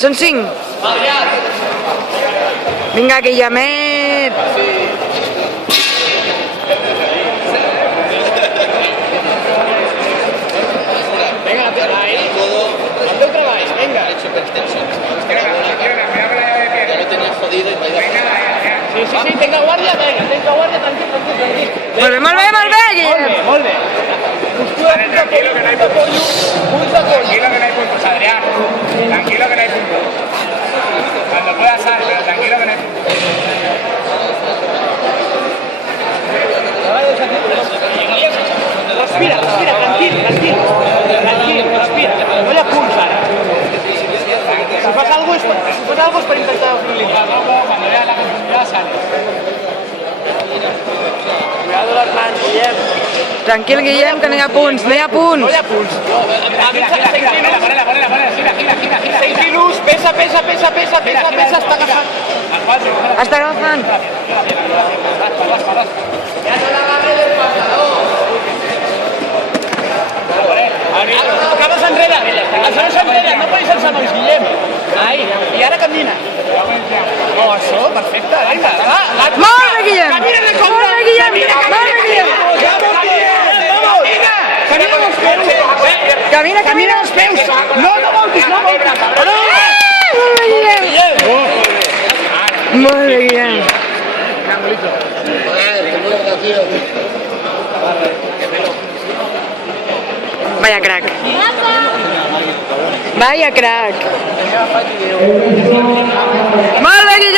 Són 5. Vinga, Guillemet. Venga, ahí. Hazte otra vez, venga. He hecho extensión. Ya lo tenía jodido y me iba a... Sí, tenga guardia, venga, tranquilo. Molt bé, Guillem. Molt bé. Tranquilo que no hay puntos. Tranquilo que no hay puntos, Adrián. Tranquilo que no hay puntos. Cuando puedas sal, pero tranquilo que no hay puntos. Respira, tranquil, respira. No le apunts ara. Si fas algo és per intentar finalitzar. Cuando veas la profundidad sale. Cuidado les mans, Guillem. Tranquil, Guillem, que no hi ha punts. No hi ha punts. Gira. 6 quilos, pesa, està agafant. Està agafant. Ya no la agarre del pasador. Acabes enrere. Això no s'enrere, no podis alçar nois, Guillem. Ahí, i ara camina. Oh, això, perfecte. Vinga, va. Molt bé, Guillem. Camina de compte. Molt bé, Guillem. Camina els peus. No voltis. Molt bé, Guillem. Molt bé, Guillem. Vaya crack. Vaya crack. Molt bé, Guillem.